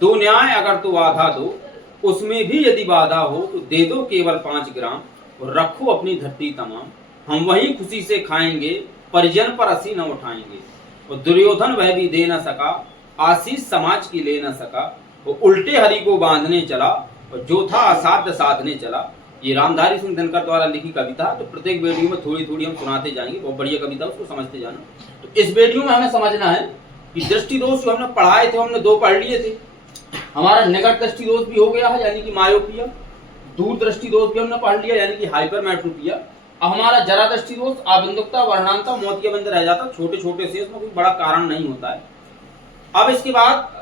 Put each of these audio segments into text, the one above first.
दो न्याय अगर तो आधा दो, उसमें भी यदि बाधा हो तो दे दो केवल 5 ग्राम, और रखो अपनी धरती तमाम, हम वहीं खुशी से खाएंगे, परिजन पर हंसी न उठाएंगे। और दुर्योधन वह भी दे न सका, आशीष समाज की ले न सका, वो उल्टे हरि को बांधने चला, और जो था असाध्य साधने चला। ये रामधारी सिंह दिनकर द्वारा लिखी कविता। तो प्रत्येक वीडियो में थोड़ी थोड़ी हम सुनाते जाएंगे, बहुत बढ़िया कविता, उसको समझते जाना। तो इस वीडियो में हमें समझना है कि दृष्टि दोष जो हमने पढ़ाए थे, हमने 2 पढ़ लिए थे। हमारा निकट दृष्टि दोष भी हो गया है, यानी कि मायोपिया। दूर दृष्टि दोष भी हमने पढ़ लिया, यानी कि हाइपरमेट्रोपिया। अब हमारा जरा दृष्टि दोष, आबिंदुकता, वर्णांता, मोतियाबिंद रह जाता, छोटे छोटे से, इसमें कोई बड़ा कारण नहीं होता है। अब इसके बाद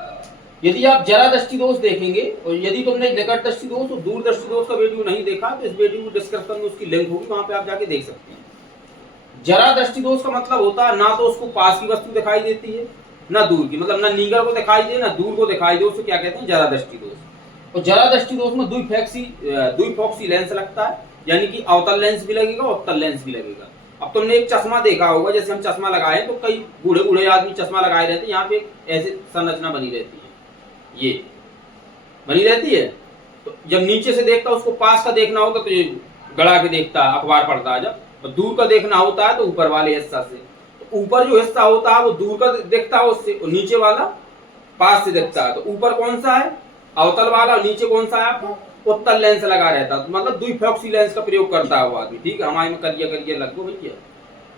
यदि आप जरा दृष्टि दोष देखेंगे, और यदि तुमने निकट दृष्टि दोष और दूर दृष्टि दोष का वीडियो नहीं देखा तो इस वीडियो को डिस्क्रिप्शन में उसकी लिंक होगी, वहां पे आप जाके देख सकते हैं। जरा दृष्टि दोष का मतलब होता है ना तो उसको पास की वस्तु दिखाई देती है, ना दूर की, मतलब ना नीगर को दिखाई दे ना दूर को दिखाई दे, उसको क्या कहते हैं, जरा दृष्टि दोष। और जरा दृष्टि दोष में द्विफॉक्सी लेंस लगता है, यानी कि अवतल लेंस भी लगेगा और उत्तल लेंस भी लगेगा। अब तुमने एक चश्मा देखा होगा, जैसे हम चश्मा लगाए तो कई बूढ़े बूढ़े आदमी चश्मा लगाए रहते हैं, यहाँ पे ऐसे संरचना बनी रहती है, ये बनी रहती है। तो जब नीचे से देखता उसको पास का देखना होगा तो ये गड़ा के देखता है, अखबार पढ़ता है। जब और दूर का देखना होता है तो ऊपर वाले हिस्सा से, तो ऊपर जो हिस्सा होता है वो दूर का दिखता है उससे, और नीचे वाला पास से दिखता है। तो ऊपर कौन सा है, अवतल वाला, और नीचे कौन सा है, आपको उत्तल लेंस लगा रहता है। तो मतलब द्विफॉक्सी लेंस का प्रयोग करता है वो आदमी, ठीक है। हमारे में करिए लगो भैया,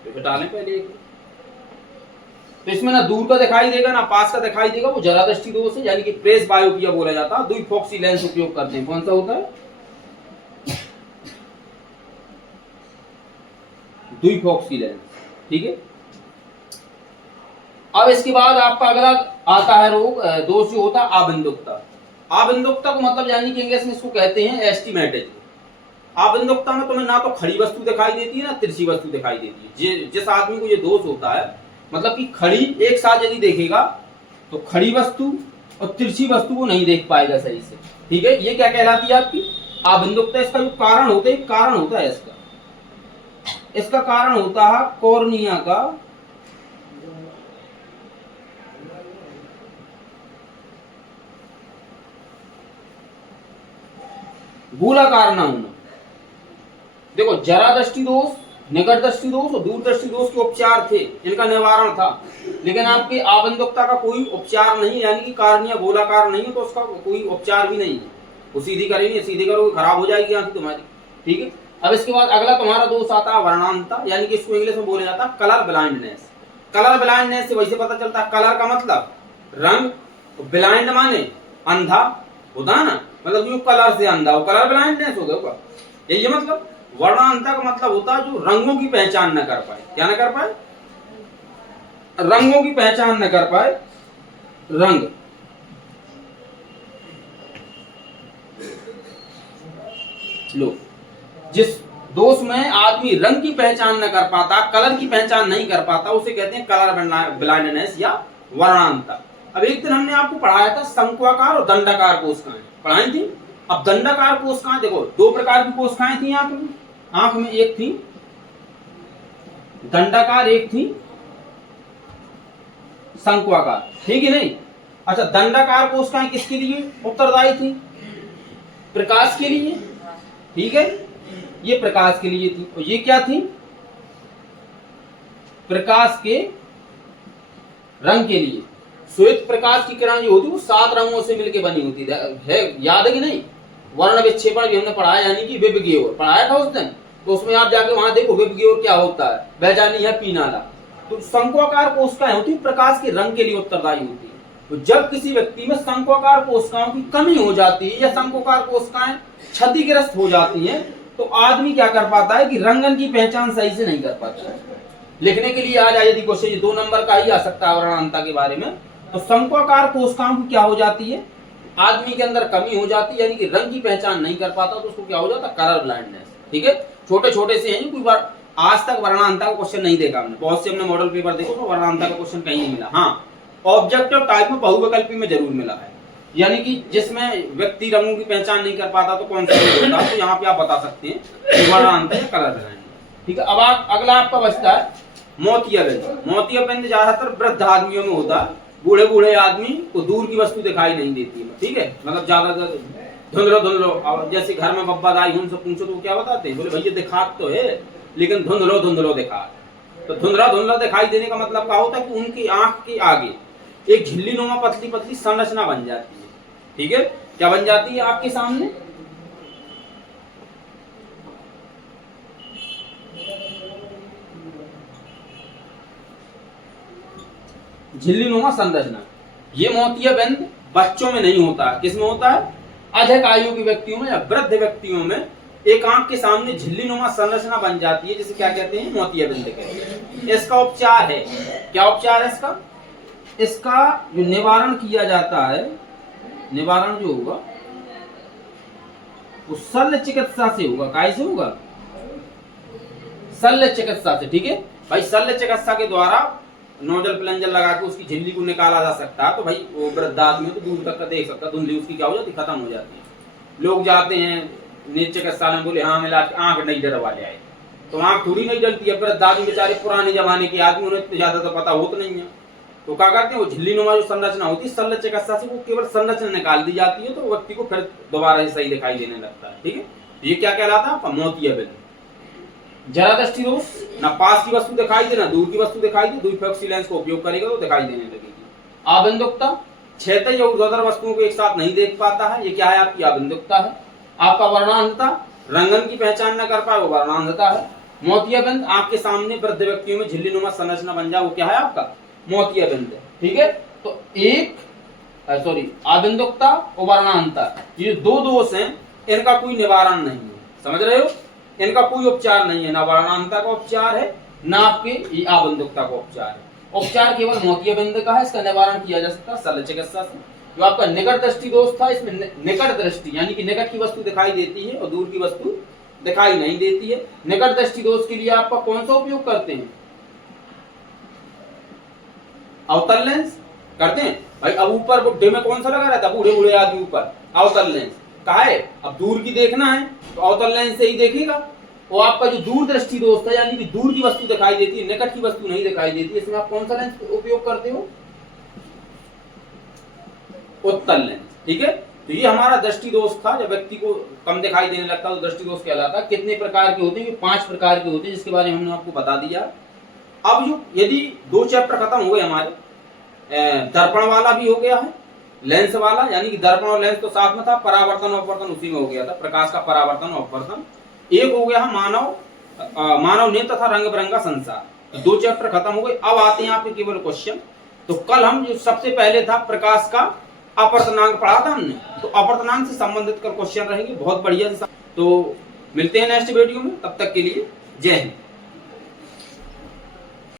तो हटा लें पहले एक। तो इसमें ना दूर का दिखाई देगा ना पास का दिखाई देगा, वो जरा दृष्टि दोष है, यानी कि प्रेस बायोपिया बोला जाता है। द्विफॉक्सी लेंस उपयोग करते हैं, कौन सा होता है, द्विफॉक्सी लेंस, ठीक है। अब इसके बाद आपका अगला आता है रोग, दोष जो होता है आबिंदुकता। आबिंदुकता को मतलब यानी कि इंग्लिश में इसको कहते हैं एस्टिमेटेज। आबिंदुकता में तुम्हें ना तो खड़ी वस्तु दिखाई देती है ना तिरछी वस्तु दिखाई देती है। जिस आदमी को ये दोष होता है, मतलब कि खड़ी एक साथ यदि देखेगा तो खड़ी वस्तु और तिरछी वस्तु को नहीं देख पाएगा सही से, ठीक है। ये क्या कहलाती है, आपकी आबिंदुकता। इसका जो कारण होता है, कारण होता है इसका कारण होता है कॉर्निया का गोलाकार न होना। देखो, जरा दृष्टि दोष, निकट दृष्टि दोष और दूर दृष्टि दोष के उपचार थे, इनका निवारण था, लेकिन आपके आबंधुकता का कोई उपचार नहीं, यानी कि कार्निया गोलाकार नहीं है तो उसका कोई उपचार भी नहीं है। वो सीधी करेंगे, सीधी करोगे खराब हो जाएगी आंखें तुम्हारी, ठीक है। अब इसके बाद अगला तुम्हारा दोष आता है वर्णांता, यानी कि इसको इंग्लिश में बोला जाता है कलर ब्लाइंडनेस। कलर ब्लाइंडनेस से वैसे पता चलता है, कलर का मतलब रंग, ब्लाइंड माने अंधा होता है ना, मतलब जो कलर से अंधा हो, कलर ब्लाइंडनेस हो गया, यही मतलब। वर्णांता का मतलब होता है जो रंगों की पहचान न कर पाए। क्या न कर पाए, रंगों की पहचान न कर पाए। रंग, लो, जिस दोष में आदमी रंग की पहचान न कर पाता, कलर की पहचान नहीं कर पाता, उसे कहते हैं कलर ब्लाइंडनेस या वर्णांता। अब एक दिन हमने आपको पढ़ाया था शंक्वाकार और दंडाकार कोशिकाएं पढ़ाई थी। अब दंडाकार कोशिकाएं देखो, 2 प्रकार की कोशिकाएं थी आंख में एक थी दंडाकार, एक थी शंक्वाकार, ठीक है नहीं। अच्छा, दंडाकार कोशिकाएं किसके लिए उत्तरदायी थी, प्रकाश के लिए, ठीक है, ये प्रकाश के लिए थी। और ये क्या थी, प्रकाश के रंग के लिए। श्वेत प्रकाश की किरण जो होती है वो 7 रंगों से मिलकर बनी होती है, याद है कि नहीं। वर्ण विक्षेपण भी हमने पढ़ाया, यानी कि विबग्योर पढ़ाया था उस दिन, तो उसमें आप जाके वहां देखो विबग्योर क्या होता है, बैजानी है पीनाला। तो शंक्वाकार कोशिकाएं होती है प्रकाश के रंग के लिए उत्तरदायी होती है। तो जब किसी व्यक्ति में शंक्वाकार कोशिकाओं की कमी हो जाती है या शंक्वाकार कोशिकाएं क्षतिग्रस्त हो जाती हैं, तो आदमी क्या कर पाता है कि रंगन की पहचान सही से नहीं कर पाता है। लिखने के लिए आ जाए यदि क्वेश्चन, 2 नंबर का ही आ सकता है वर्णांता के बारे में। तो शंक्वाकार कोशिकाओं की क्या हो जाती है, आदमी के अंदर कमी हो जाती है, यानी कि रंग की पहचान नहीं कर पाता, तो उसको क्या हो जाता है, कलर ब्लाइंडनेस, ठीक है। छोटे छोटे से हैं, कोई बार आज तक वर्णांता का क्वेश्चन नहीं देखा हमने, बहुत से हमने मॉडल पेपर देखो तो वर्णांता का क्वेश्चन कहीं नहीं मिला। हाँ, ऑब्जेक्टिव टाइप में बहुविकल्पी में जरूर मिला है, यानी कि जिसमें व्यक्ति रंगों की पहचान नहीं कर पाता तो कौन सा होता है, तो यहाँ पे आप बता सकते हैं वर्णांता या कलर ब्लाइंडनेस, ठीक है। अब अगला आपका बचता है मोतियाबिंद। मोतियाबिंद ज्यादातर वृद्ध आदमियों में होता है, बूढ़े बूढ़े आदमी को दूर की वस्तु दिखाई नहीं देती है, ठीक है, मतलब ज्यादा धुंधलो। और जैसे घर में बब्बा दाई उनसे पूछो तो क्या बताते हैं, बोले भैया दिखात तो है लेकिन धुंधलो दिखा। तो धुंधला दिखाई देने का मतलब क्या होता है कि उनकी आंख के आगे एक झिल्ली नुमा पतली पतली संरचना बन जाती है, ठीक है। क्या बन जाती है आपके सामने, झिल्ली नुमा संरचना। ये मोतियाबिंद बच्चों में नहीं होता है, किसमें होता है, अधिक आयु के व्यक्तियों में या वृद्ध व्यक्तियों में एक आंख के सामने झिल्ली नुमा संरचना बन जाती है, जिसे क्या कहते हैं, मोतियाबिंद कहते हैं। इसका उपचार है, क्या उपचार है इसका, इसका जो निवारण किया जाता है, निवारण जो होगा वो शल्य चिकित्सा से होगा। कैसे होगा, शल्य चिकित्सा से, ठीक है भाई। शल्य चिकित्सा के द्वारा नोजल प्लंजर लगा के उसकी झिल्ली को निकाला जा सकता है। तो भाई वो वृद्ध आदमी तो दूर तक का देख सकता, धुंधली उसकी क्या हो जाती, खत्म हो जाती है। लोग जाते हैं नीचे के साल में, बोले हाँ मिला आंख नहीं डरवा ले आए, तो आंख थोड़ी नहीं डरती है। वृद्ध आदमी बेचारे पुराने जमाने के आदमी, उन्हें ज्यादा तो पता हो तो नहीं है, तो क्या करते हैं, वो झिल्ली नुमा जो संरचना होती है शल्य चिकित्सा से वो केवल संरचना निकाल दी जाती है, तो व्यक्ति को फिर दोबारा सही दिखाई देने लगता है, ठीक है। ये क्या कहलाता है, मोतियाबिंद। जरा दृष्टि दोष, ना पास की वस्तु दिखाई दे ना दूर की वस्तु दिखाई दे, द्विफोकसी लेंस का उपयोग करेगा तो दिखाई देने लगेगी। आबिंदुकता, क्षैतिज या ऊर्ध्वाधर वस्तुओं को एक साथ नहीं देख पाता है, ये क्या है, आपकी आबिंदुकता है। आपका वर्णांधता, रंगन की पहचान न कर पाए वो वर्णांधता है। मोतियाबिंद, आंख के सामने वृद्ध व्यक्तियों में झिल्ली नुमा संरचना बन जाए, वो क्या है, आपका मोतियाबिंद, ठीक है। तो आबिंदुकता और वर्णांधता, ये दो दोष हैं, इनका कोई निवारण नहीं है, समझ रहे हो, इनका कोई उपचार नहीं है, ना वर्णांधता का उपचार है ना आपके ये आबिंदुकता का उपचार है। उपचार केवल मोतियाबिंद का है, इसका निवारण किया जा सकता है शल्य चिकित्सा से। जो आपका निकट दृष्टि दोष था, इसमें निकट दृष्टि यानी कि निकट की वस्तु दिखाई देती है और दूर की वस्तु दिखाई नहीं देती है। निकट दृष्टि दोष के लिए आपका कौन सा उपयोग करते हैं, अवतल लेंस करते हैं भाई। अब ऊपर बुढ़े में कौन सा लगा रहता है, बूढ़े बूढ़े आदमी ऊपर अवतल लेंस कहा है। अब दूर की देखना है तो अवतल लेंस से ही देखेगा। और आपका जो दूर दृष्टि दोष था, यानी कि दूर की वस्तु दिखाई देती है, निकट की वस्तु नहीं दिखाई देती, इसमें आप कौन सा लेंस उपयोग करते हो, उत्तल लेंस, ठीक है। तो ये हमारा दृष्टि दोष था, जब व्यक्ति को कम दिखाई देने लगता है तो दृष्टि दोष कहलाता है। कितने प्रकार के होते हैं, 5 प्रकार के होते हैं, जिसके बारे में हमने आपको बता दिया। अब जो यदि 2 चैप्टर खत्म हो गए हमारे, दर्पण वाला भी हो गया है, लेंस वाला, यानी कि दर्पण और लेंस तो साथ में था, परावर्तन और अपवर्तन उसी में हो गया था, प्रकाश का परावर्तन और अपवर्तन। एक हो गया है मानव नेत्र तथा रंग बिरंगा संसार। 2 चैप्टर खत्म हो गए। अब आते हैं आपके केवल क्वेश्चन। तो कल हम जो सबसे पहले था प्रकाश का अपवर्तनांक पढ़ा था हमने, तो अपवर्तनांक से संबंधित कर क्वेश्चन रहेंगे बहुत बढ़िया से। तो मिलते हैं नेक्स्ट वीडियो में, तब तक के लिए जय हिंद।